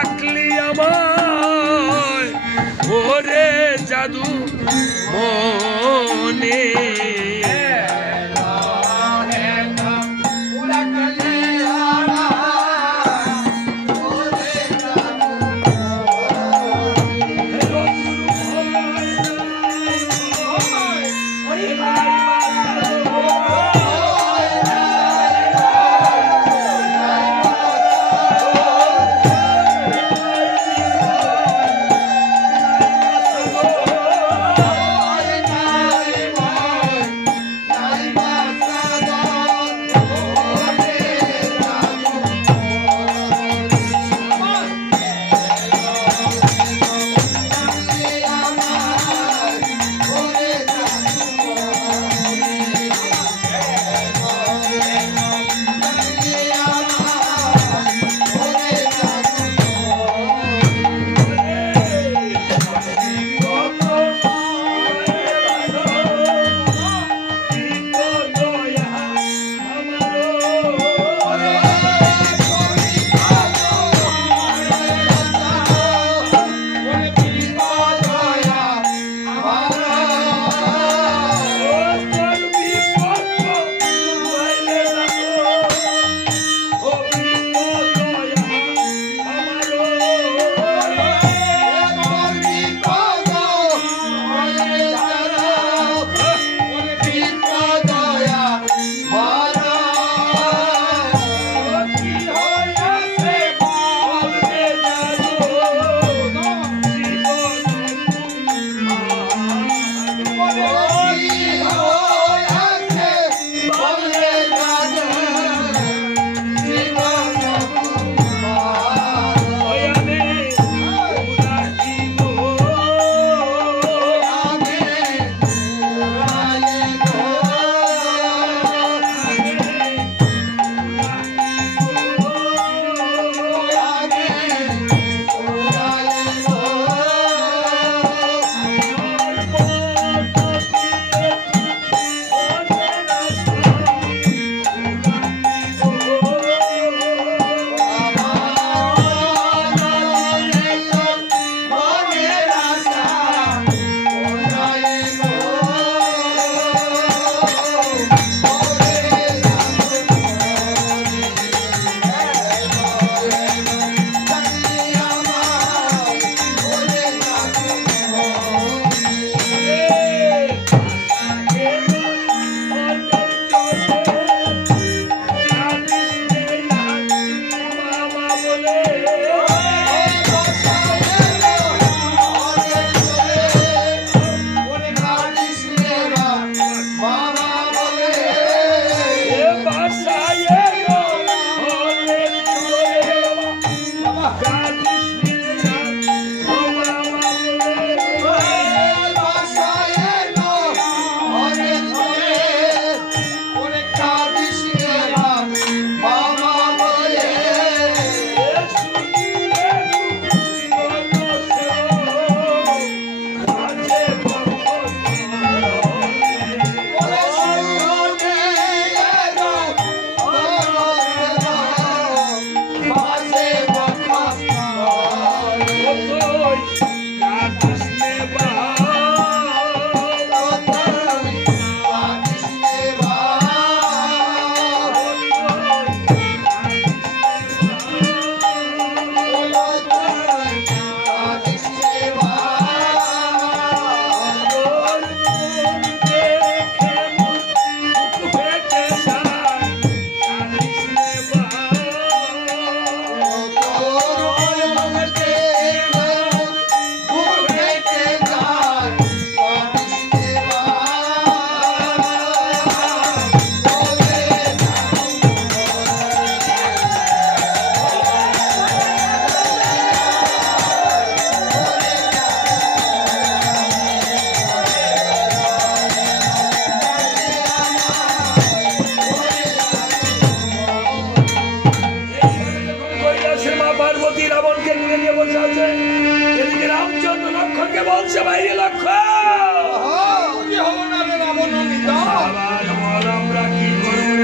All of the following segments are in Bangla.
রাখলি আমায় ওরে জাদু মনে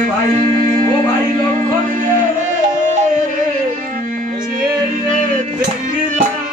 ভাই ও ভাই লক্ষণ রে দেখলাম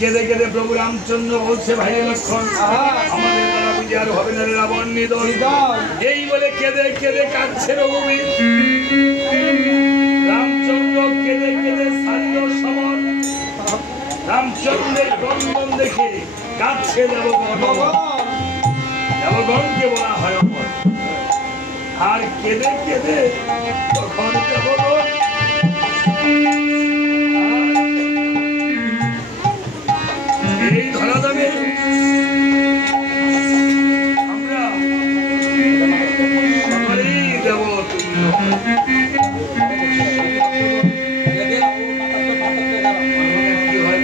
কেঁদে কেঁদে প্রভু রামচন্দ্র বলছে ভাই লক্ষণ আমাদের দ্বারা বুঝে আর হবে না রাবণ নিধন এই বলে কেঁদে কেঁদে কাঁদছে রঘুবীর রামচন্দ্র কেঁদে কেঁদে সারিল সমর রামচন্দ্রের ক্রন্দন দেখে কাঁদছে দেবগণকে বলা হয় অমর আর কেঁদে কেঁদে তখন দেবগণ এই ধরা যাবে আমরা সকলেই দেব কি হয়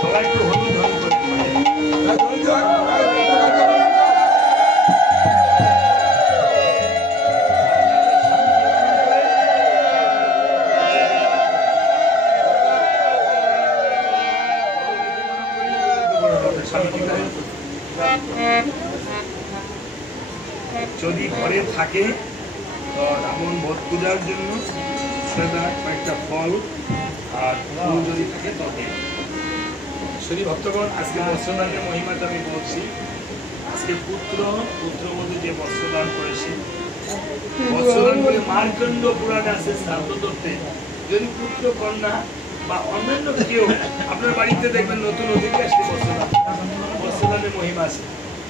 সবাই একটু হলুদ ধরন করে যদি ঘরে থাকে তো রাবণ বধ পূজার জন্য সেটা কয়েকটা ফল আর ফুল যদি থাকে তবে শ্রী ভক্তগণ আজকে বস্ত্রদানের মহিমাটা আমি বলছি আজকে পুত্র বধূ যে বস্ত্রদান করেছে বস্ত্রদান করে মার্কণ্ড পুরাণে আছে শ্রাদ্ধ করতে যদি পুত্র কন্যা বা অন্যান্য কেউ আপনার বাড়িতে দেখবেন নতুন অতিথি আসলে বস্ত্রদানের মহিমা আছে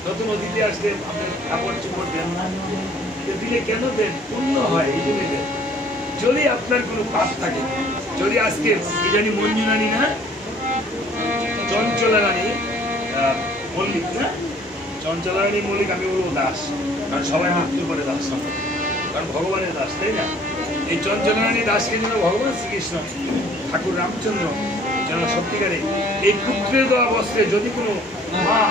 নতুন অতিথি আসলে আপনার কাপড় চোপড় দেন না দিলে কেন দেন পূর্ণ হয় এই জন্য দেন যদি আপনার কোনো পাপ থাকে যদি আজকে কি জানি মঞ্জু রানী না চঞ্চলা রানী মল্লিক না চঞ্চলা রানী মল্লিক আমি বলবো দাস কারণ সবাই মৃত্যু করে দাস কারণ ভগবানের দাস তাই না এই চঞ্চলা রানী দাসকে যেন ভগবান শ্রীকৃষ্ণ ঠাকুর রামচন্দ্র যেন সত্যিকারে এই পুত্রের দেওয়া বস্ত্রে যদি কোনো মা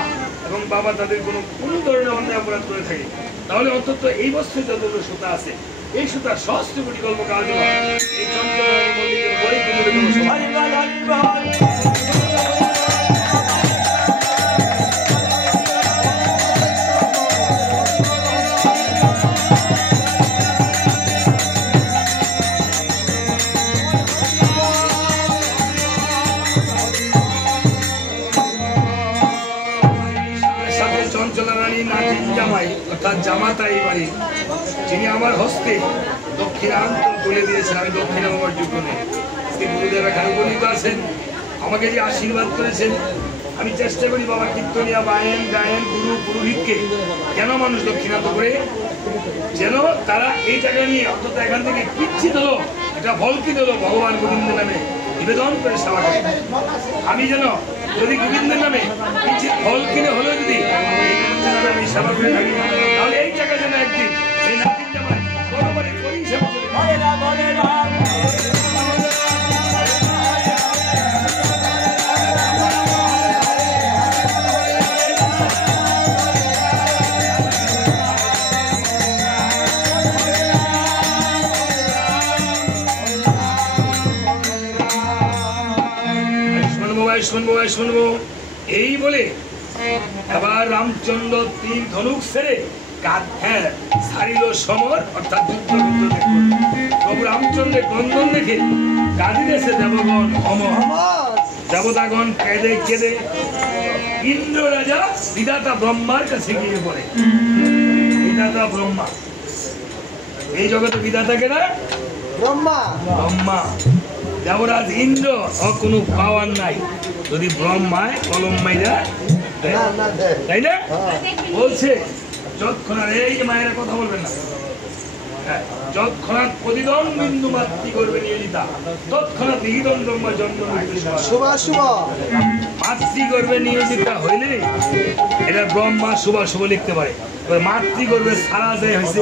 এবং বাবা তাদের কোনো ধরনের অন্যায় অপরাধ করে থাকে তাহলে অন্তত এই বস্ত্রে যতগুলো সুতা আছে এই সুতা সহস্র কোটি গল্প কাজ এই চঞ্চলা রানী মল্লিকের বই কিনে জামাতাই বাড়ি যিনি আমার হস্তে দক্ষিণান্তর তুলে দিয়েছেন আমি দক্ষিণা আমার যোগ্য নেই শ্রী গুরুদেব এখানে উপনীত আছেন আমাকে যে আশীর্বাদ করেছেন আমি চেষ্টা করি বাবা কীর্তনিয়া বায়েন গায়েন গুরু পুরোহিতকে কেন মানুষ দক্ষিণান্ত করে যেন তারা এই টাকা নিয়ে অন্তত এখান থেকে কিচ্ছিত হলো এটা ফল কিনে হলো ভগবান গোবিন্দের নামে নিবেদন করে সেবা করি। আমি যেন যদি গোবিন্দের নামে কিছু ফল কিনে হলো যদি গোবিন্দের নামে আমি সেবা করে থাকি, তাহলে এই জায়গায় যেন একদিন এই নাতির জামাই বরাবরই করি সেবা করি। শুনবো এই বলে এবার রামচন্দ্র তীর ধনুক ছেড়ে সারিল সমর, অর্থাৎ যুদ্ধ প্রভু রামচন্দ্রের ক্রন্দন দেখে কাঁদিতেছে দেবগণ অমর, দেবতাগণ কেঁদে কেঁদে ইন্দ্র রাজা বিধাতা ব্রহ্মার কাছে গিয়ে পড়ে। বিধাতা ব্রহ্মা, এই জগতে বিধাতাকে না ব্রহ্মা, ব্রহ্মা দেবরাজ ইন্দ্র কোনো পাওয়ার নাই যদি ব্রহ্মায় কলম মাইরা তাই না বলছে। যৎক্ষণাৎ এই যে মায়েরা কথা বলবেন না, যৎক্ষণাৎ প্রতিদন বিন্দু মাতৃ করবে নিয়োজিতা, তৎক্ষণাৎ নিহিতন ব্রহ্মা জন্ম মাতৃ করবে নিয়োজিতা হইলে এটা ব্রহ্মা শুভ শুভ লিখতে পারে। মাতৃ করবে সারা যায় হয়েছে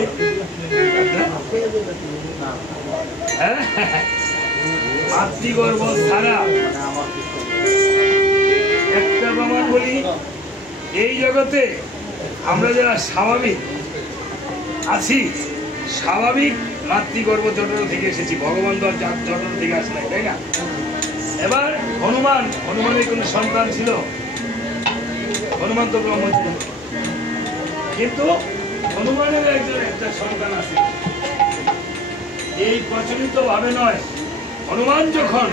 মাতৃগর্ভ সারা। একটা প্রমাণ বলি, এই জগতে আমরা যারা স্বাভাবিক আছি, স্বাভাবিক মাতৃগর্ভ জঠর থেকে এসেছি, ভগবান তো জঠর থেকে আসে নাই, তাই না? এবার হনুমানের কোনো সন্তান ছিল? হনুমান তো ব্রহ্মচারী, কিন্তু হনুমানের একটা সন্তান আছে। এই প্রচলিত ভাবে নয়, হনুমান যখন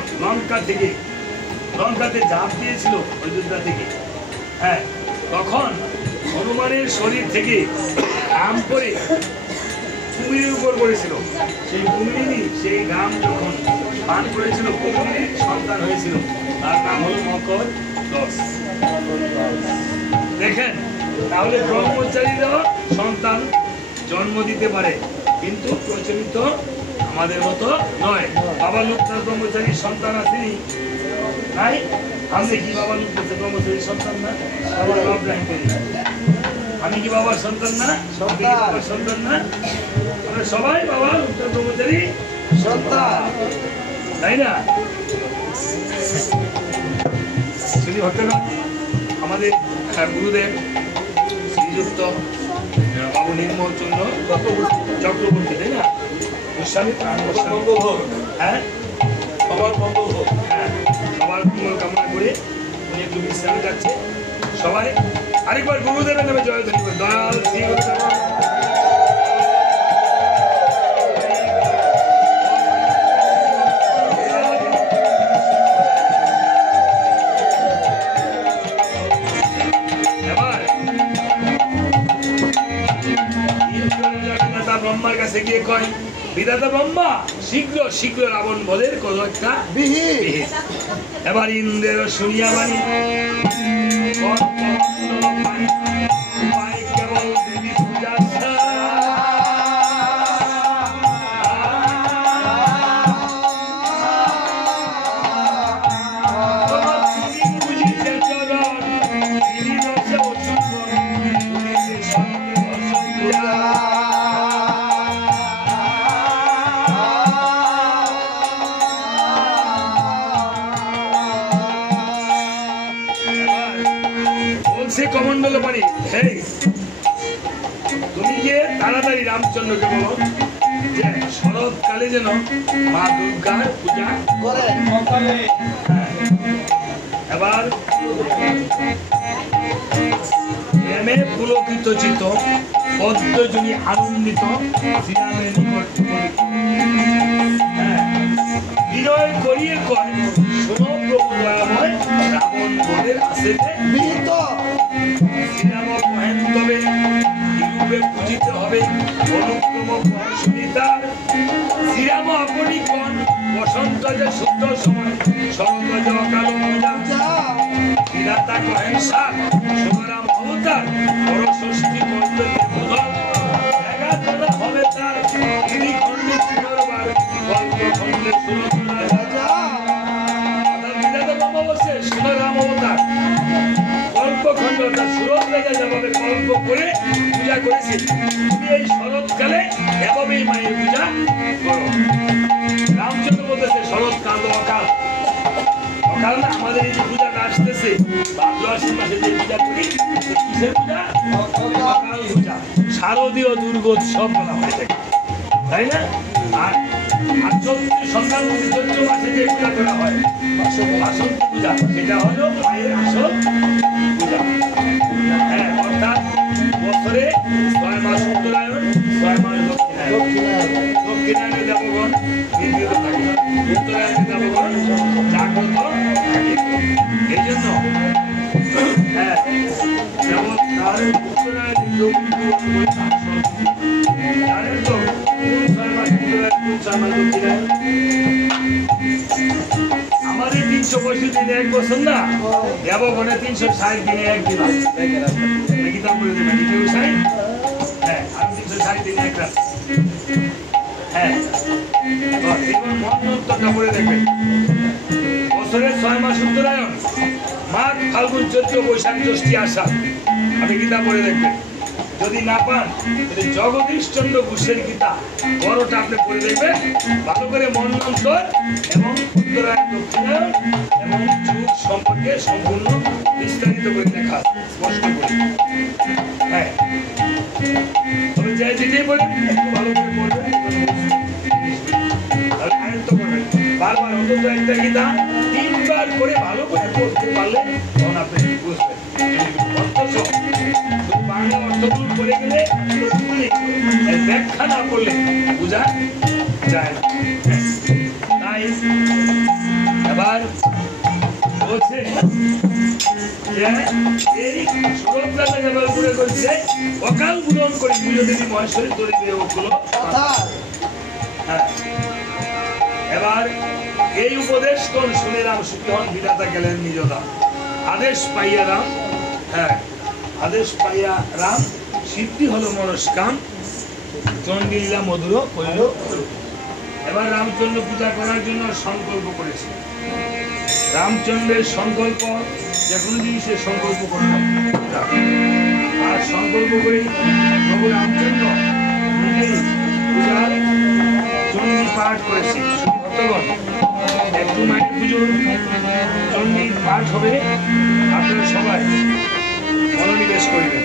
লঙ্কাতে ঝাঁপ দিয়েছিল অযোধ্যা থেকে, তখন হনুমানের শরীর থেকে ঘাম পরে কুমিরের উপর পড়েছিল। সেই কুমিরিনী সেই ঘাম যখন পান করেছিল, কুমিরের সন্তান হয়েছিল, তার নাম হল মকর দশ। দেখেন, তাহলে ব্রহ্মচারীরা সন্তান জন্ম দিতে পারে, কিন্তু প্রচলিত আমাদের মতো নয়। বাবা লোকনাথ ব্রহ্মচারীর সন্তান আসেনি, নাই? আমি কি বাবা লোকনাথ ব্রহ্মচারীর সন্তান না? আমি কি বাবার সন্তান না? সন্তান না? আমরা সবাই বাবা লোকনাথ ব্রহ্মচারী সন্তান, তাই না? শ্রী ভক্তগণ, আমাদের গুরুদেব শ্রীযুক্ত বাবু নির্মল চন্দ্র চক্রবর্তী, তাই না? সবার মঙ্গল কামনা করে উনি একটু বিশ্রামে যাচ্ছে। সবাই আরেকবার গুরুদেবের নামে জয় ধ্বনি করে দয়াল শ্রী ব্রহ্মার কাছে গিয়ে কয়, বিধাতা ব্রহ্মা শীঘ্র শীঘ্র রাবণ বধের কত একটা বিহিত। এবার ইন্দ্রের শুনিয়া বাণী কেবল দেবী পূজা কমন্ডল পানি। তুমি গিয়ে তাড়াতাড়ি রামচন্দ্রকে বলো যে শরৎকালে যেন মা দুর্গার পূজা করে। এবার প্রেমে পুলকিত চিত পদ্মজনী আনন্দিত শ্রীরামের নিকট বিনয় করিয়ে কয়, শোনো প্রভু দয়াময়, রাবণ বধের আসেতে বিহিত। শ্রীরাম কহেন তবে কিরূপে পূজিতে হবে, অনুক্রম সুনিতার। শ্রীরাম আপনি কন, বসন্ত যে শুদ্ধ সময়, শরৎ অকাল পূজা। বিধাতা কহেন সাত, শিবরাম অবতার, বড় ষষ্ঠী করতে হবে তার, তিনি খণ্ডিত করবার গল্প খণ্ড কারণ আমাদের এই যে পূজাটা আসতেছে ভাদ্র আশ্বিন মাসে যে পূজা করি, কিসের পূজা? অকাল পূজা, শারদীয় দুর্গোৎসব বলা হয়ে থাকে, তাই না? আর সংক্রান্তি চৈত্র মাসে যে পূজা করা হয় বাসন্তী পূজা, সেটা হলো মায়ের আসল পূজা। হ্যাঁ, অর্থাৎ বছরে 6 মাস উত্তরায়ণ, 6 মাস দক্ষিণায়ন। দক্ষিণায়নে দেবগণ নিদ্রিত থাকে, উত্তরায়ণে দেবগণ জাগ্রত থাকে। এই জন্য হ্যাঁ, যেমন তার উত্তরায়ণে জানেন তো 6 মাস উত্তরায়ণ, 6 মাস দক্ষিণায়ন। আমাদের 365 দিনে 1 বছর না, দেবগণে 360 দিনে 1 দিন আছে। গীতা বলে দেবেন, হ্যাঁ, আর 360 দিনে 1 রাত। হ্যাঁ, এবং মন্ত্রটা পড়ে দেখবেন, বছরের 6 মাস উত্তরায়ণ, মাঘ ফাল্গুন চৈত্র বৈশাখ জ্যৈষ্ঠ আষাঢ়। আপনি গীতা পড়ে দেখবেন, যদি না পান তাহলে জগদীশ চন্দ্র ঘোষের গীতা বড়টা আপনি পড়ে দেখবেন, ভালো করে মন্ত্র এবং উত্তরায়ণ দক্ষিণায়ণ এবং যুগ সম্পর্কে সম্পূর্ণ বিস্তারিত করে লেখা স্পষ্ট করে। হ্যাঁ, তবে যাই যেটাই বলেন একটু ভালো করে পড়বেন, তাহলে আয়ত্ত করবেন। বারবার অন্তত একটা গীতা 3 বার করে ভালো করে পড়তে পারলে তখন আপনি বুঝবেন। বাংলা অর্থগুলো পড়ে গেলে ব্যাখ্যা না করলে বোঝা যায় না। তাই এবার বলছে যে এই শ্লোকটাতে এবার ঘুরে করছে, অকাল পূরণ করে বিনোদিনী মহেশ্বরী তরিবে ওগুলো। হ্যাঁ, এবার এই উপদেশ কোন শুনে রাম সুখী হন, বিধাতা গেলেন নিজদা। আদেশ পাইয়া রাম, হ্যাঁ, আদেশ পাইয়া রাম সিদ্ধি হলো মনস্কাম, চণ্ডীলা মধুর কইল। এবার রামচন্দ্র পূজা করার জন্য সংকল্প করেছে। রামচন্দ্রের সংকল্প যে কোনো জিনিসের সংকল্প করলাম, আর সংকল্প করে প্রভু রামচন্দ্র নিজেই পূজার চণ্ডী পাঠ করেছে। ভক্তগণ, একটু মায়ের পুজোর চণ্ডী পাঠ হবে, আপনারা সবাই মনোনিবেশ করবেন।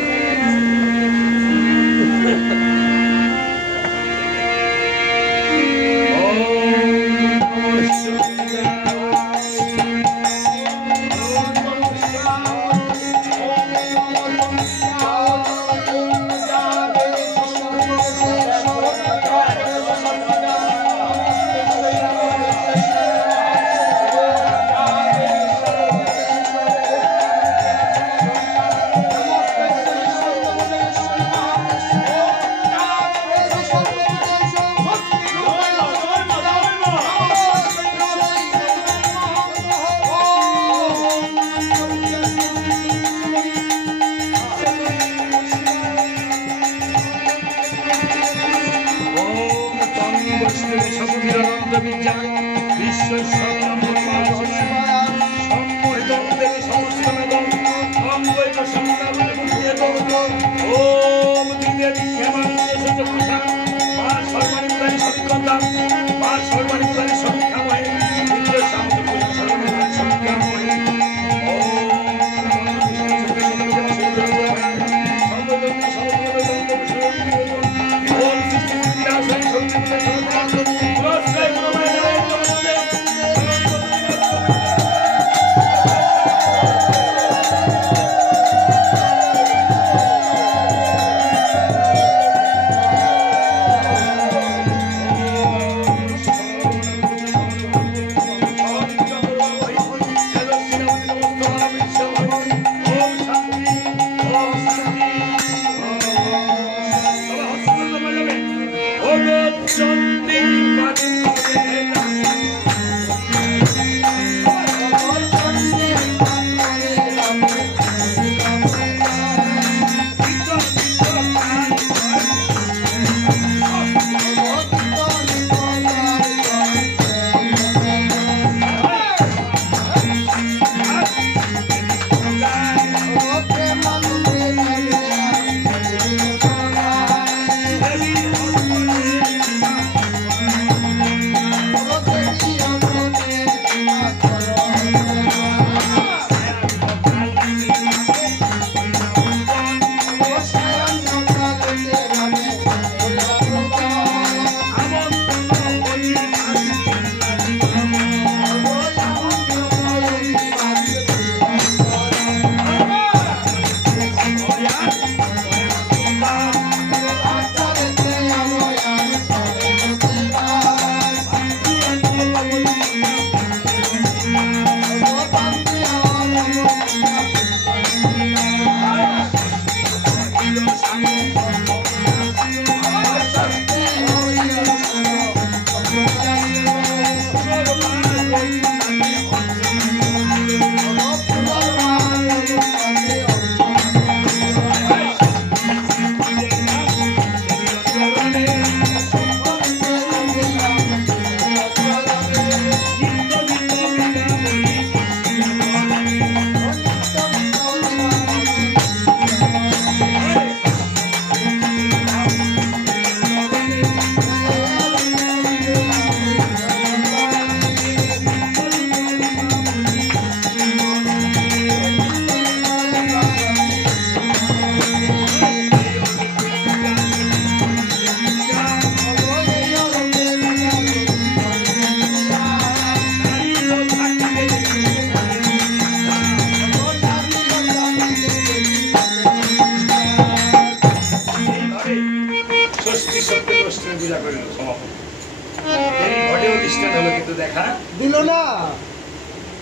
খ্রিস্টান হলো কিন্তু দেখা দিল না।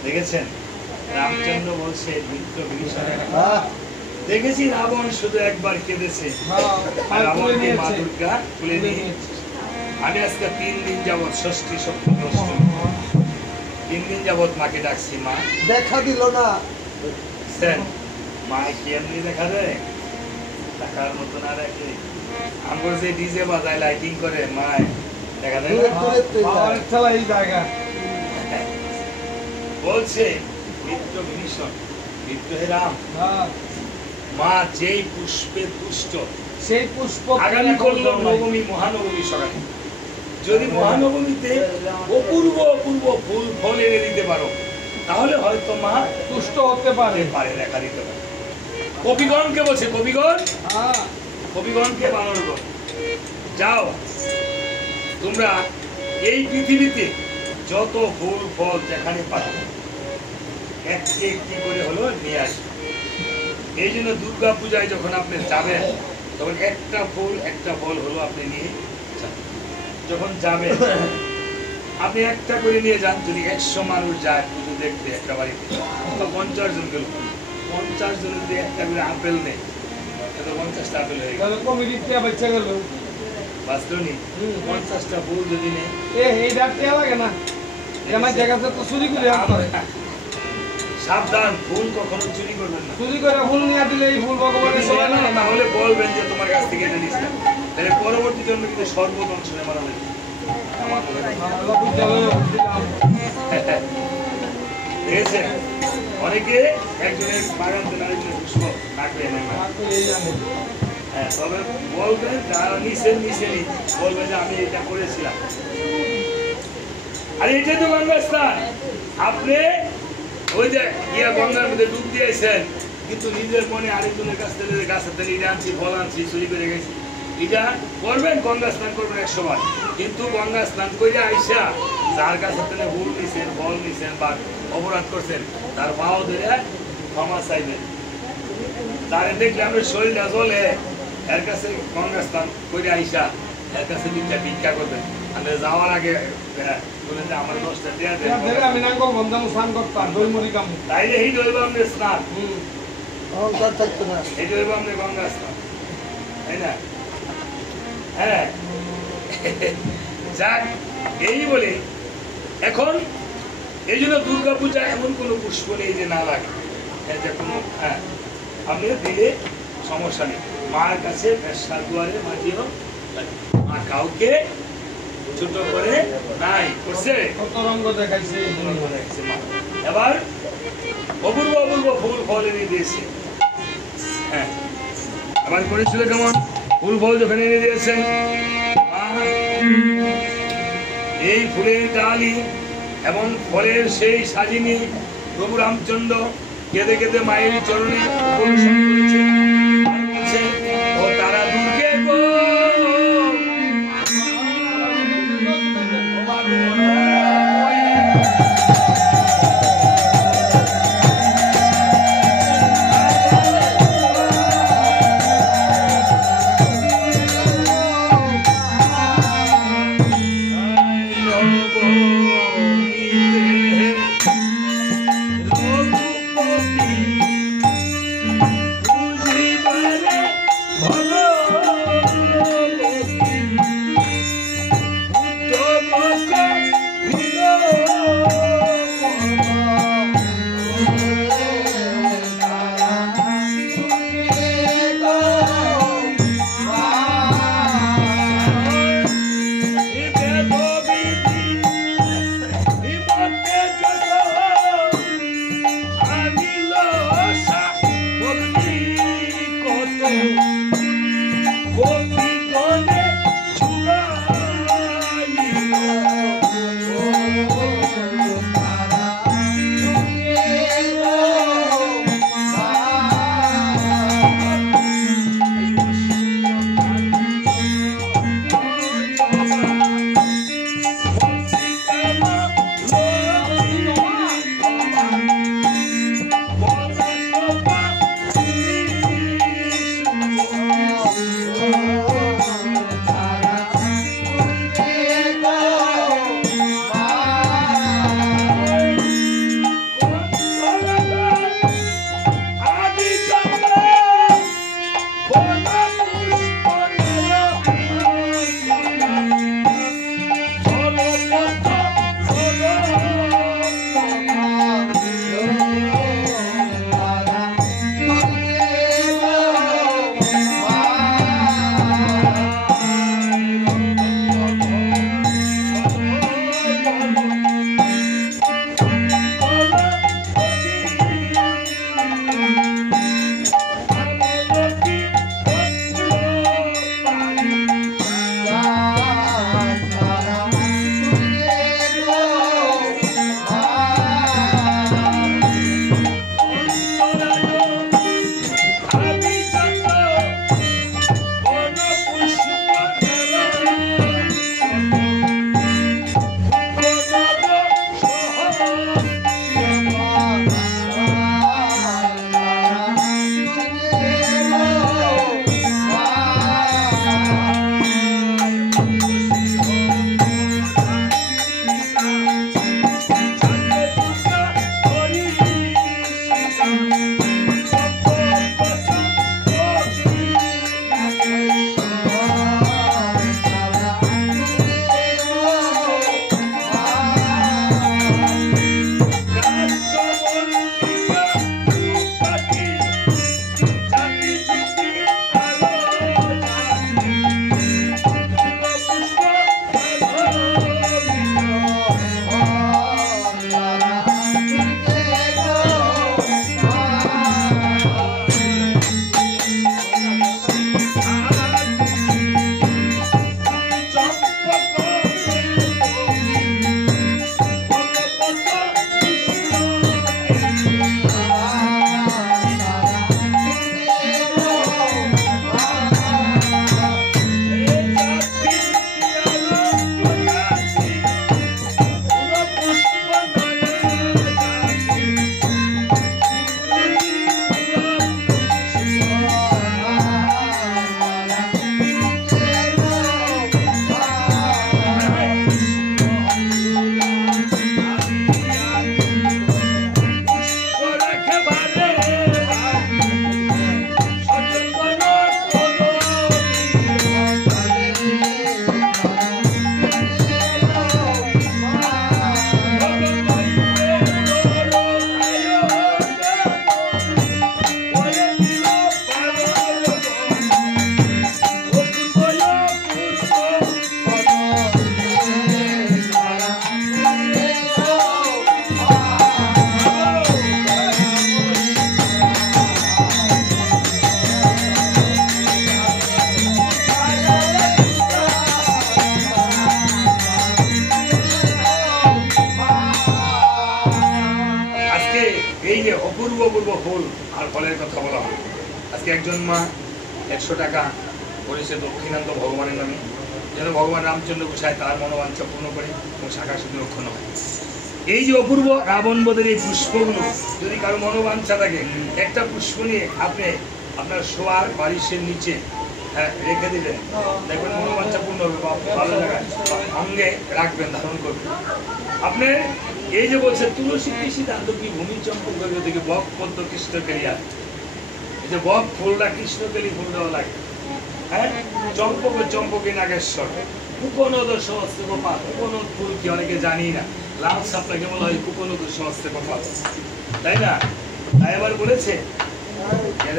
দেখেছেন রামচন্দ্র বলছে মিত্র বিভীষণ দেখেছি রাবণ শুধু একবার কেঁদেছে আর রাবণকে মা দুর্গা তুলে নিয়ে আমি আজকে 3 দিন যাবৎ ষষ্ঠী সপ্তমী অষ্টমী 3 দিন যাবৎ মাকে ডাকছি মা দেখা দিল না। স্যার মা কি এমনি দেখা দেয় টাকার মতো না রাখে আমরা যে ডিজে বাজায় লাইটিং করে মা দেখা দেয় না বলছে মিত্র বিভীষণ মিত্র হে রাম মা যেই পুষ্পে তুষ্ট সেই পুষ্প আগামী করলো নবমী মহানবমী সকালে যদি মহানবমীতে অপূর্ব অপূর্ব ফুল ফল এনে দিতে পারো তাহলে হয়তো মা তুষ্ট হতে পারে দেখা দিতে পারে কবিগণকে বলছে কবিগণকে বানর গণ যাও তোমরা এই পৃথিবীতে যত ফুল ফল যেখানে পাবে একটি একটি করে হলো নিয়ে আসবে এই জন্য দুর্গা পূজায় যখন আপনি যাবেন তখন একটা ফুল একটা ফল হলো আপনি নিয়ে যখন যাবেন আপনি একটা করে নিয়ে যান যদি 100 মানুষ যায় পুজো দেখতে একটা বাড়িতে বা 50 জন গেল 50 জনের যদি একটা করে আপেল নেই তাহলে 50টা আপেল হয়ে গেল কমিটিতে বাচ্চা গেল বাস্তবনি 50টা ফুল যদি নেই এই ডাকতে লাগে না আমার জায়গাতে তো চুরি করে সাবধান ফুল কখনো চুরি করবেন না চুরি করে ফুল নিয়ে দিলে এই ফুল ভগবানের সবাই না তাহলে বলবেন যে তোমার কাছ থেকে এটা নিয়েছিলাম তাহলে পরবর্তী জন্মে কিন্তু সর্বদংশনে মারা যাবে দেখেছেন অনেকে একজনের বাগান থেকে আরেকজনের পুষ্প রাখবে হ্যাঁ তবে বলবেন যারা নিচে বলবেন যে আমি এটা করেছিলাম আর এটাই তো গঙ্গা স্থান আপনি ওই যে গিয়া গঙ্গার মধ্যে ডুব দিয়েছেন কিন্তু নিজের মনে আরেকজনের কাছ থেকে গাছের থেকে এটা আনছি ফল আনছি চুরি করে গেছি এটা করবেন গঙ্গা স্নান করবেন 100 বার কিন্তু গঙ্গা স্নান করে আইসা যার কাছে থেকে হুল নিছেন ফল নিছেন বা অপরাধ করছেন তার পাও ধরে ক্ষমা চাইবেন তারে দেখলে আমরা শরীরটা জ্বলে এর কাছে গঙ্গা স্নান করে আইসা এর কাছে ভিক্ষা করবেন আমরা যাওয়ার আগে বলে যে আমার 10টা দেয়া দেন আমি না গঙ্গা স্নান করতাম দই মুড়ি কাম তাইলে এই হইব আমাদের স্নান অহংকার থাকতো না এই হইব আমাদের গঙ্গা স্নান তাই না হ্যাঁ যাক এই বলে এখন এই জন্য দুর্গা পূজা এমন কোনো পুষ্প নেই যে না লাগে যে কোনো হ্যাঁ আপনি দিলে সমস্যা নেই মার কাছে বেশার দুয়ারে মাটিও মা কাউকে ছোট করে নাই করছে কত রঙ দেখাইছে মা এবার অপূর্ব অপূর্ব ফুল ফল এনে দিয়েছে হ্যাঁ এবার করেছিল কেমন ফুল ফল যখন এনে দিয়েছেন এই ফুলের ডালি এবং ফলের সেই সাজিনি প্রভু রামচন্দ্র কেঁদে কেঁদে মায়ের চরণে উপবেশন করেছে আর বলছে ও তারা দুর্গে গো বুঝি আজকে এই যে অপূর্ব অপূর্ব ফুল আর ফলের কথা বলা হয়, আজকে একজন মা 100 টাকা করেছে দক্ষিণান্ত ভগবানের নামে, যেন ভগবান রামচন্দ্র গোসাই তার মনোবাঞ্ছা পূর্ণ করে এবং শাখা শুধু রক্ষণ হয়। এই যে অপূর্ব রাবণ বধের এই পুষ্পগুলো, যদি কারো মনোবাঞ্ছা থাকে, একটা পুষ্প নিয়ে আপনি আপনার শোয়ার বালিশের নিচে রেখে দিলেন, দেখবেন মনোবাঞ্ছা পূর্ণ হবে, ভালো জায়গায় অঙ্গে রাখবেন, ধারণ করবেন। আপনি এই যে বলছে তুলসী কৃষি দান্ত কি ভূমি চম্পক থেকে বক পদ্ম কৃষ্ণকেলিয়া, এই যে বক ফুলটা কৃষ্ণকেলি ফুল দেওয়া লাগে, হ্যাঁ, চম্পক চম্পকী নাগেশ্বর, কুপনদ সহস্র কপাল। কুপনদ ফুল কি অনেকে জানি না, লাল সাপটাকে বলা হয় কুপনদ সহস্র কপাল, তাই না? তাই এবার বলেছে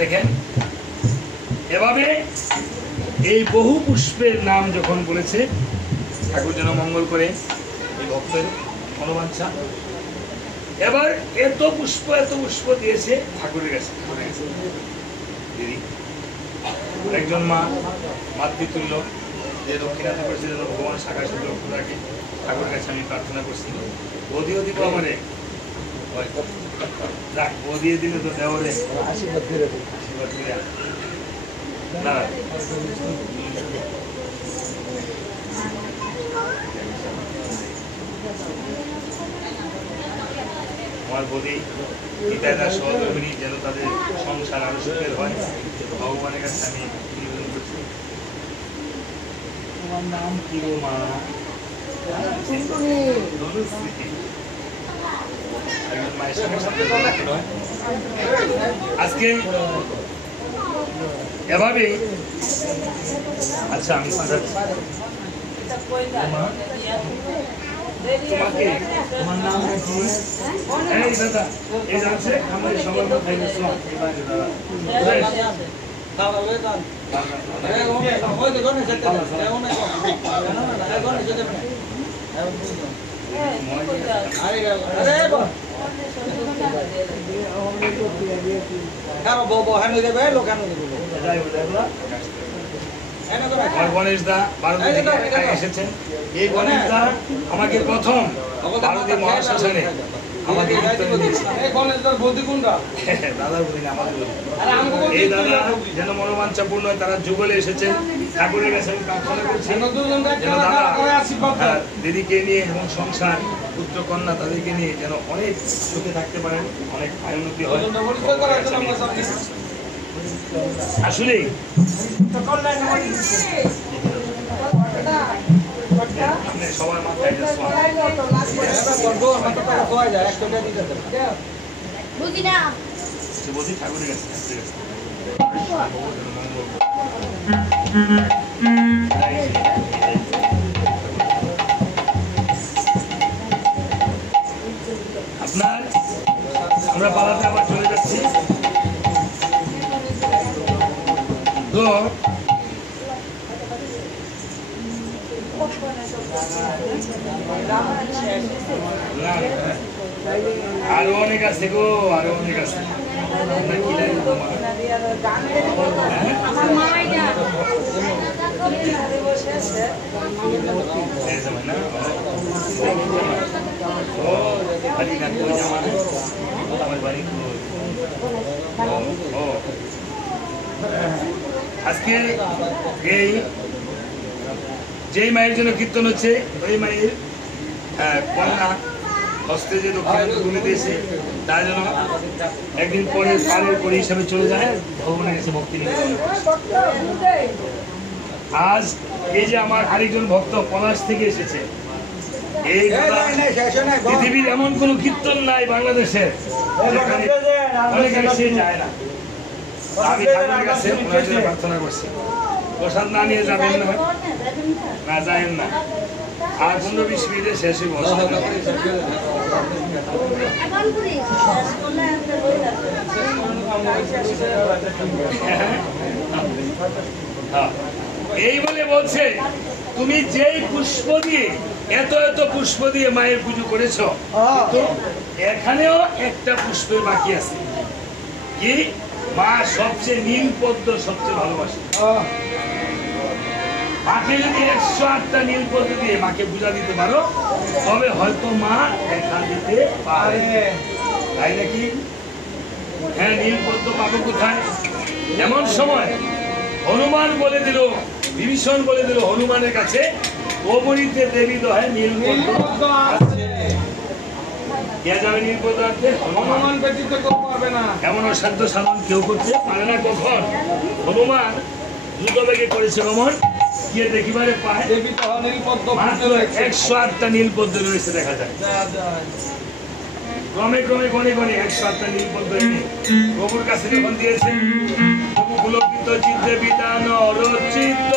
দেখেন, এভাবে এই বহু পুষ্পের নাম যখন বলেছে, ঠাকুর যেন মঙ্গল করে এই ভক্তের মনোবাঞ্ছা। এবার এত পুষ্প দিয়েছে ঠাকুরের কাছে, দিদি একজন মা মাতৃতুল্য যে দক্ষিণাতে করেছে, যেন ভগবান শাখা শুধু রক্ষণ রাখে, ঠাকুরের কাছে আমি প্রার্থনা করছি। বদিও দিব আমারে, যাক ও দিয়ে দিলে তো দেওয়ারে আশীর্বাদ করে না। আমার বদি পিতারা সহধর্মিনী যেন তাদের সংসার আরো সুখের হয়, ভগবানের কাছে আমি নিবেদন করছি। তোমার নাম কি গো মা? আজকে এভাবে আচ্ছা আমি তোমার নাম কি? এই দাদা এই যাচ্ছে আমরা সবার মধ্যে গেছিলাম গণেশ দা ভারতী এসেছেন। এই গণেশ দা আমাকে প্রথম ভারতী মহাশ্মশানে আমাকে দাদার বৌদি না, আমাদের এই দাদা যেন মনোবাঞ্ছা পূর্ণ হয়, তারা যুগলে এসেছেন। ঠাকুরের কাছে আমি প্রার্থনা করছি যেন দাদা দিদিকে নিয়ে এবং সংসার পুত্র কন্যা তাদেরকে নিয়ে যেন অনেক সুখে থাকতে পারেন, অনেক আয়োন্নতি হয়। আসলে সবার মাথায় বুঝি ঠাকুরের কাছে আপনার আমরা পালাতে আবার চলে যাচ্ছি। তো আরো অনেক আছে গো, আরো অনেক আছে। আজকে এই যেই মায়ের জন্য কীর্তন হচ্ছে, ওই মায়ের কন্যা হস্তে যে দক্ষিণান্ত তুলে দিয়েছে, তার জন্য একদিন পরে কালের পরে হিসাবে চলে যায়, ভগবানের কাছে ভক্তি নিয়ে। আজ এই যে আমার আরেকজন ভক্ত পলাশ থেকে এসেছে, এই পৃথিবীর এমন কোন কীর্তন নাই বাংলাদেশের অনেকে সে যায় না। আমি ঠাকুরের কাছে ওনার জন্য প্রার্থনা করছি, প্রসাদ না নিয়ে যাবেন না, না যাবেন না, আর 15-20 মিনিটে শেষ হইব। এই বলে বলছে, তুমি যেই পুষ্প দিয়ে এত এত পুষ্প দিয়ে মায়ের পুজো করেছ, তো এখানেও একটা পুষ্পের বাকি আছে। কি? মা সবচেয়ে নীল পদ্ম সবচেয়ে ভালোবাসে। মাকে যদি 108টা নীল পদ্ম দিয়ে মাকে পূজা দিতে পারো, তবে হয়তো মা দেখা দিতে পারে। তাই নাকি? হ্যাঁ, নীলপদ্ম পাবো কোথায়? এমন সময় হনুমান বলে দিল, বিভীষণ বলে দিল হনুমানের কাছে, ওপরিতে দেবী দহে নীলপদ্ম আছে। কে যাবে নীলপদ্ম আনতে? হনুমান ব্যতীত কেউ পারবে না। এমন অসাধ্য সাধন কেউ করতে পারে না। কখন হনুমান দ্রুত বেগে করেছে ভ্রমণ, গিয়ে দেখিবারে পায় দেবী দহ নীলপদ্ম মাত্র 108টা নীলপদ্ম রয়েছে দেখা যায়। ক্রমে ক্রমে গণে গণে 108টা নীলপদ্ম এনে প্রভুর কাছে যখন দিয়েছে, প্রভু পুলকিত চিত্তে বিধান রচিত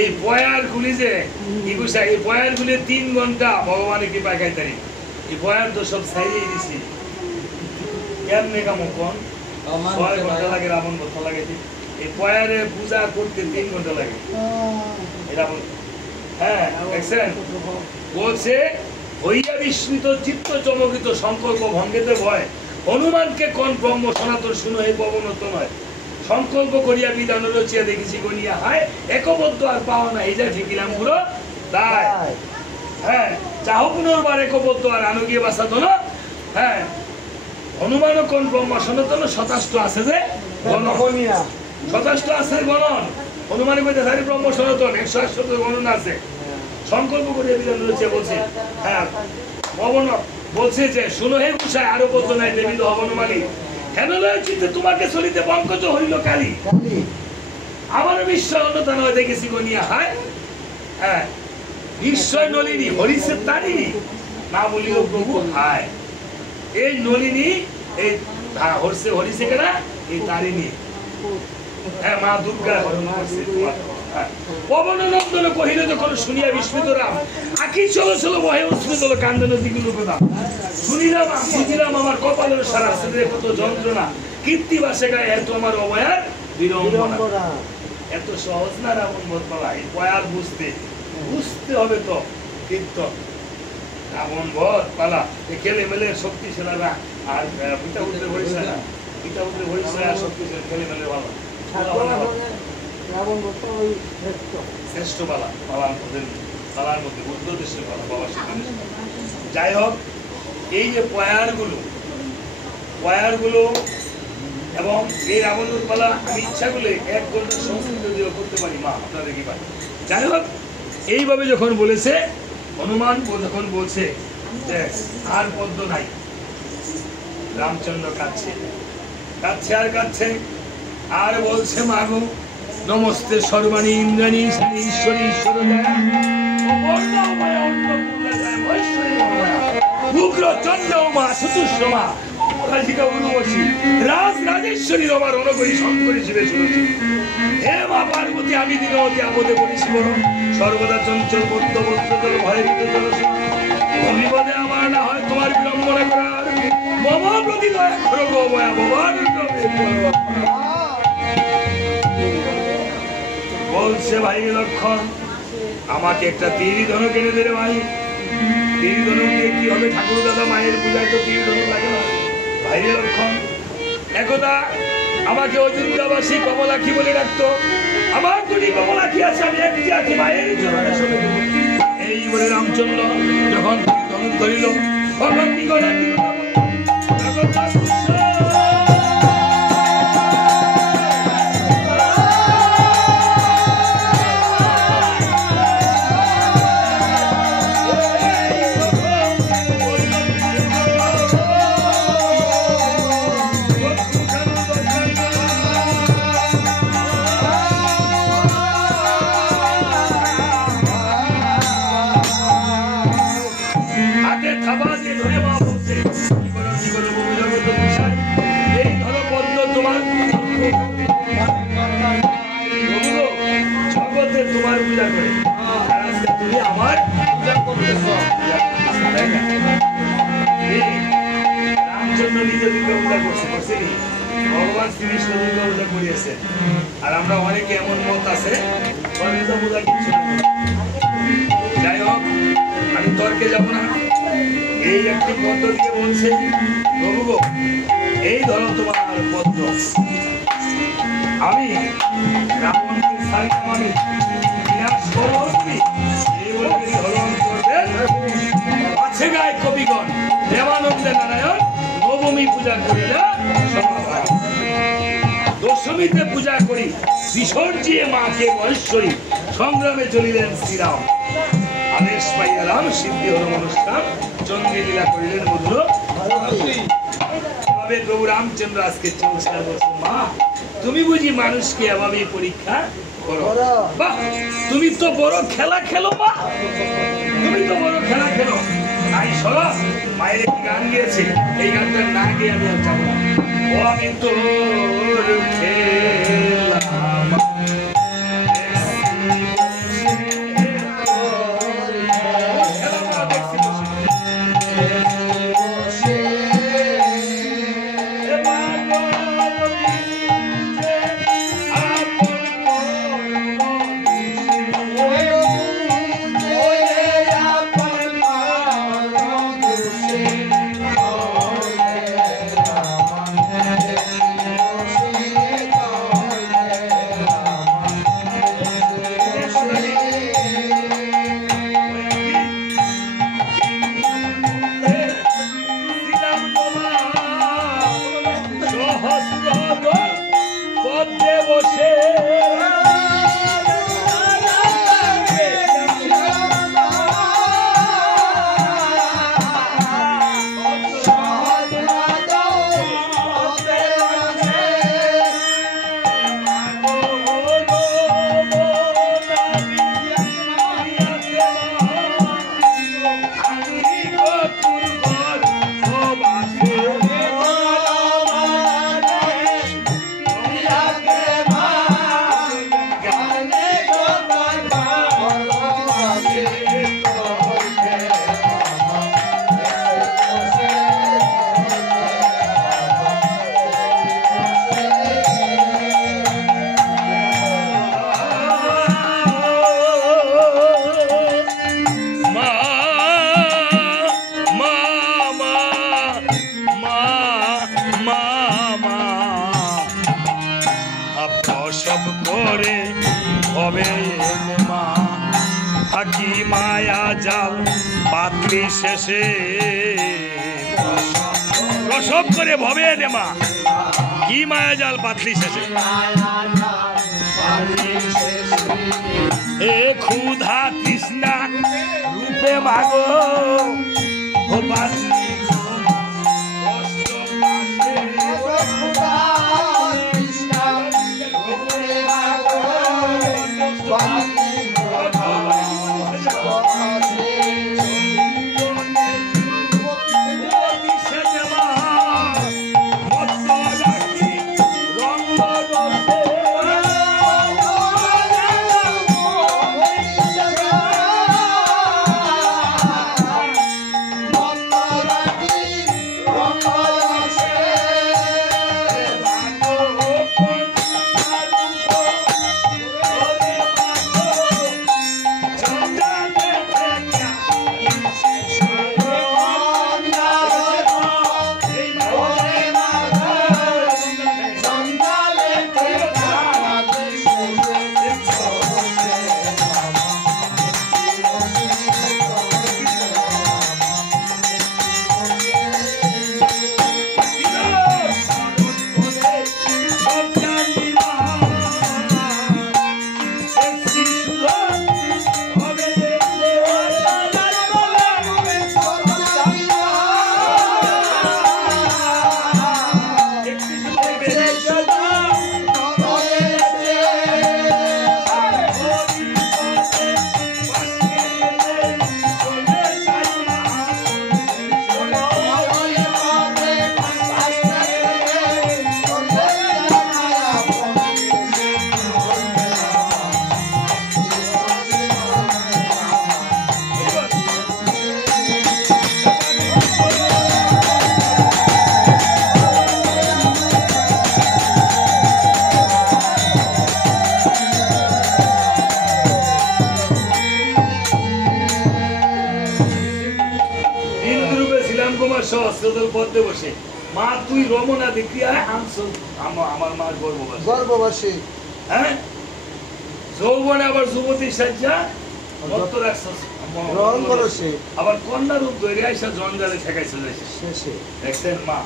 এই বয়ার গুলি যে ইগুসা এই বয়ার গুলি 3 ঘন্টা ভগবানের কৃপা খাইতারি এই বয়ার তো সব ছাইয়ে দিছি কেমনে কাম কোন 6 ঘন্টা লাগে রাবণ বধ লাগে এই বয়ারে পূজা করতে 3 ঘন্টা লাগে এটা হ্যাঁ দেখছেন বলছে হইয়া বিস্মিত চিত্ত চমকিত সংকল্প ভঙ্গেতে ভয় হনুমানকে কোন ব্রহ্ম সনাতন শুনো এই পবনত নয় সংকল্প করিয়া বিধান রচিয়া দেখেছি গনিয়া হায় একবদ্ধ আর পাওয়া না এই যা ঠিকিলাম গুলো তাই হ্যাঁ চাহ পুনর্বার একবদ্ধ আর আনুগিয়ে বাসাতো না হ্যাঁ হনুমান কোন ব্রহ্ম সনাতন শতাষ্ট আছে যে গণনিয়া শতাষ্ট আছে গণন হনুমান কইতে সারি ব্রহ্ম সনাতন 108 গণন আছে সংকল্প করিয়া বিধান রচিয়া বলছে হ্যাঁ পবন বলছে যে শুনো হে গুসাই আরো বদ্ধ নাই দেবী তো হবনমালী কেন চিন্তে তোমাকে চলিতে বঙ্কজ হইল কালী আমার বিস্ময় অন্যতা নয় দেখেছি গনিয়া হায় হ্যাঁ বিস্ময় নলিনী হরিষের তারিণী না বলিও প্রভু হায় এই নলিনী এই হরিষে কেনা এই তারিণী হ্যাঁ মা দুর্গা পবন নন্দন কহিল যখন শুনিয়া বিস্মিত রাম আখি চলো চলো বহে উৎস্মিত কান্দন দিগুলো কথা শুনিলাম বুঝিলাম আমার কপালের সারা শরীরে কত যন্ত্রণা কীর্তিবাসে গায়ে এত আমার অবয়ার বিড়ম্বনা। এত সহজ না রাবণ বধ পালা, এই পয়ার বুঝতে হবে তো কীর্তন। রাবণ বধ পালা খেলে মেলে শক্তিশালীরা আর পিতা পুত্রে ভরিষ্ঠরা, পিতা পুত্রে ভরিষ্ঠরা শক্তিশালী খেলে মেলে ভালো শ্রেষ্ঠ পালা, পালার মধ্যে বুদ্ধ দেশের পালা বাবা সেখানে। যাই হোক, এই যে পয়ারগুলো এবং এই রাবণ পালা আমি ইচ্ছা করলে 1 ঘন্টা সংস্কৃত দিয়ে করতে পারি, মা আপনাদের কি পারি। যাই হোক, এইভাবে যখন বলেছে হনুমান যখন বলছে যে আর পদ্ম নাই, রামচন্দ্র কাঁদছে আর বলছে মাগো নমস্তে সর্বাণী ইন্দ্রাণী ঈশ্বরী ঈশ্বর উগ্র চন্দ্র মা চতুর্শমা রাজেশ্বরী রমার অনগরী শঙ্করী শিবে শুনেছি। হে মা পার্বতী, আমি দিনবতী আপদে পড়েছি বড়, সর্বদা চঞ্চল বদ্ধ ভয়ে বিপদে আমার না হয় তোমার বিড়ম্বনা করার, বাবা প্রতি দয়া করো গো বয়া বলছে ভাই লক্ষণ, আমাকে একটা তীর ধনুক এনে দে রে ভাই। তীর ধনুক দিয়ে কি হবে ঠাকুর দাদা, মায়ের পূজায় তো তীর ধনুক লাগে না। ভাই লক্ষণ একদা আমাকে অযোধ্যাবাসী কমলাক্ষী বলে ডাকতো, আমার 2টি কমলাক্ষী আছে, আমি একটি আছি মায়ের চরণে শুনে দেব। এই বলে রামচন্দ্র যখন ধনুক ধরিল, ভগবান কি করে তোমার পূজা করে, তুমি আমার পূজা করতেছ। রামচন্দ্র নিজে দুর্গা পূজা করছে, ভগবান শ্রীকৃষ্ণ দুর্গা পূজা করিয়েছে। আর আমরা অনেকে এমন মত আছে দুর্গা পূজা কিছু। যাই হোক, আমি তর্কে যাব না। এই একটি পদ্ম দিয়ে বলছে, প্রভু গো এই ধরো তোমার পদ্ম, আমি রাবণকে ছাড়িলাম, আমি বিনাশ করব তুমি। এই বলে হরণ করবেন আছে গায়ে কবিগণ, দেবানন্দে নারায়ণ নবমী পূজা করিলে সমাধান। দশমীতে পূজা করি বিসর্জিয়ে মাকে মহেশ্বরী, সংগ্রামে চলিলেন শ্রীরাম। আদেশ পাইয়া রাম সিদ্ধি হল মনুষ্কাম, চন্দ্রী লীলা করিলেন মধুর। প্রভু রামচন্দ্র আজকে চলছে, মা তুমি বুঝি মানুষকে এভাবে পরীক্ষা করো? বাহ, তুমি তো বড় খেলা খেলো মা, তুমি তো বড় খেলা খেলো। তাই শোনো, মায়ের একটি গান গিয়েছে, এই গানটা না গিয়ে আমি আর যাবো না। ও আমি তোর খেলা প্রসব করে হবে মা থাকি মায়া জাল পাত্রী শেষে প্রসব করে ভবে মা কি মায়া জাল পাতলি শেষে এ ক্ষুধা তৃষ্ণা রূপে মাগো ও পাতলি বসে মা তুই রমনা দেখি আমার মা গর্ভবাসী হ্যাঁ যৌবনে আবার যুবতী সাজ্জা আবার কন্যা রূপ ধরে আইসা জঞ্জালে ঠেকাইছে দেখছেন মা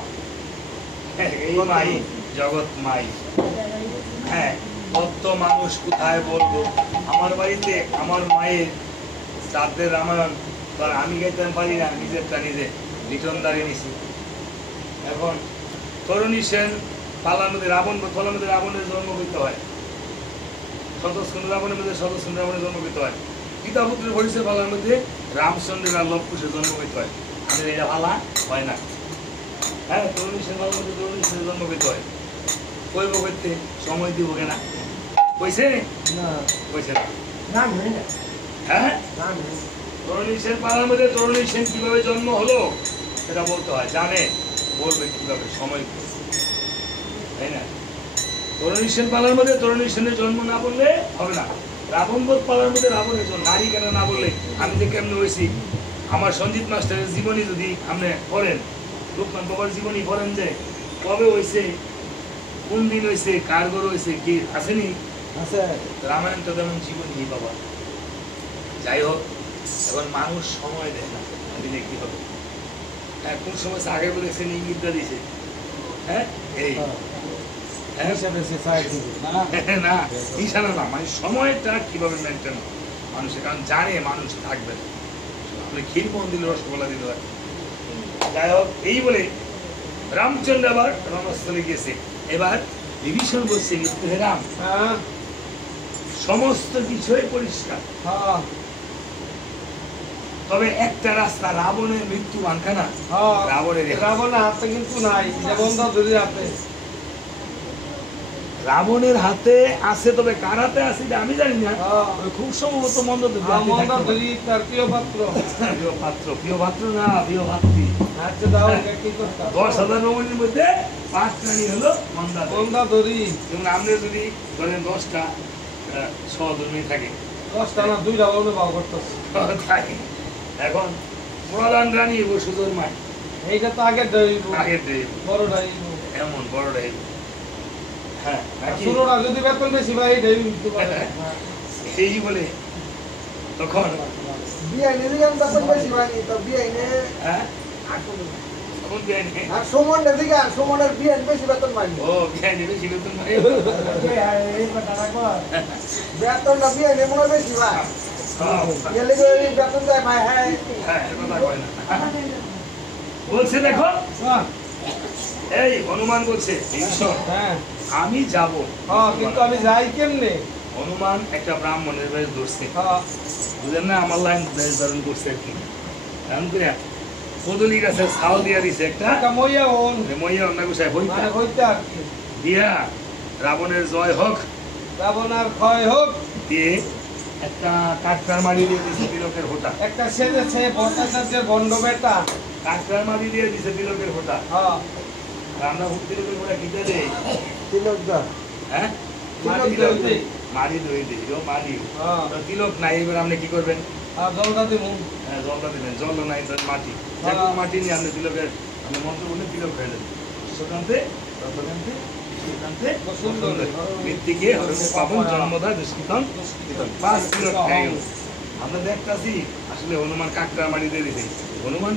এই মাই জগৎ মাই হ্যাঁ কত মানুষ কোথায় বলবো আমার বাড়িতে আমার মায়ের শ্রাদ্ধের রামায়ণ আমি গাইতে পারি না নিজেরটা নিজে লিটনদারে নিছি এখন তরুণী সেন পালার মধ্যে রাবণের জন্ম করতে হয় শতস্কন্দ রাবণের মধ্যে শতস্কন্দ রাবণের জন্ম করতে হয় পিতা পুত্রের পরিচয় পালার মধ্যে রামচন্দ্রের আর লবকুশের জন্ম করতে হয় আমাদের এটা পালা হয় না হ্যাঁ তরুণী সেন পালার মধ্যে তরুণী সেনের জন্ম করতে হয় কইব করতে সময় দিব কেনা কইছে কইছে না হ্যাঁ তরুণী সেন পালার মধ্যে তরুণী সেন কিভাবে জন্ম হলো সেটা বলতে হয় জানে বলবে কিভাবে সময় তাই না তরুণী সেন পালার মধ্যে তরুণী সেনের জন্ম না বললে হবে না রাবণ বধ পালার মধ্যে রাবণের জন্য নারী কেন না বললে আমি যে কেমনে হয়েছি আমার সঞ্জিত মাস্টারের জীবনী যদি আপনি পড়েন লোকমান বাবার জীবনী পড়েন যে কবে হয়েছে কোন দিন হয়েছে কার ঘর হয়েছে কি আসেনি রামায়ণ তো তেমন জীবনী বাবা যাই হোক এখন মানুষ সময় দেয় না দিলে কি হবে কোন সময় আগে বলেছেন ইঙ্গিতটা দিছে হ্যাঁ এই না নিশানা না মানে সময়টা কিভাবে মেনটেন মানুষের কারণ জানে মানুষ থাকবে আপনি ক্ষীরমোহন দিলে রসগোল্লা দিতে হয় যাই হোক এই বলে রামচন্দ্র আবার রণস্থলে গেছে এবার বিভীষণ বলছে হে রাম সমস্ত কিছুই পরিষ্কার তবে একটা রাস্তা রাবণের মৃত্যু মানখানা রাবণের হাতে কিন্তু নাই রাবণের হাতে আছে তবে কার হাতে আছে আমি জানি না খুব সম্ভবত মন্দোদরী তার প্রিয় পাত্র না প্রিয় ভাতৃ 10,000 রমণীর মধ্যে 5 রানী হলো মন্দাদরী যেমন আমরা যদি ধরেন 10টা সহধর্মী থাকে 10টা না 2টা বলতে পাও করতেছে এখন প্রধান রানী সুন্দর মাই এইটা তো আগের বড় এমন বড় হ্যাঁ নাকি শুরুটা যদি বেতন বেশি ভাই এটাই দিতে পারে এই বলে তখন বিয়ে নিয়ে গেলাম বেতন বেশি বানি তো বিয়ে নিয়ে হ্যাঁ কোন বিয়ে নেই আর সুমনের দিকে সুমনের বিয়ে বেশি বেতন বানি ও বিয়ে নেবে শিখে তো নাই বেতনটা বিয়ে নিয়ে মনে হয় বেশি ভাই গেলে বেতন দেয় ভাই হ্যাঁ হ্যাঁ এর কথা কয় না বলছে দেখো হ্যাঁ এই হনুমান বলছে ভীষণ হ্যাঁ আমি যাব হ্যাঁ কিন্তু আমি যাই কেমনে হনুমান একটা ব্রাহ্মণের বেশ ধরছে হ্যাঁ বুঝলেন না আমার লাইন বেশ ধারণ করছে আর কি এমন করে কদলি গাছে ছাল দিয়া দিছে একটা একটা মইয়া হন মইয়া অন্য গোসাই হইতা মানে হইতে আর কি দিয়া রাবণের জয় হোক রাবণ আর ক্ষয় হোক দিয়ে একটা কাঠটার মারি দিয়ে দিছে তিলকের হোটা একটা সেজেছে ভট্টাচার্যের বন্ড বেটা কাঠটার মারি দিয়ে দিছে তিলকের হোটা হ্যাঁ আর আমরা তিলকের হোটা কিনতে দেই তিলকদা হ্যাঁ মাটি দইতে মারি দই দিই মারি হ্যাঁ তো তিলক নাই এবার আপনি কি করবেন আর জলটা দিমু হ্যাঁ জলটা দিবেন জল নাই তো মাটি হ্যাঁ। যেটুকু মাটি নিয়ে আপনি তিলকের আপনি মন্ত্র বলে তিলক হয়ে যাবেন সুকান্তে তৎকান্তে সুকান্তে সুন্দর। মৃত্তিকে হরণে পাবন জন্মদা দুষ্কৃতন পাঁচ তিলক হয়ে গেল আমরা দেখতাছি আসলে হনুমান কাকড়া মারি দিয়ে দিছে হনুমান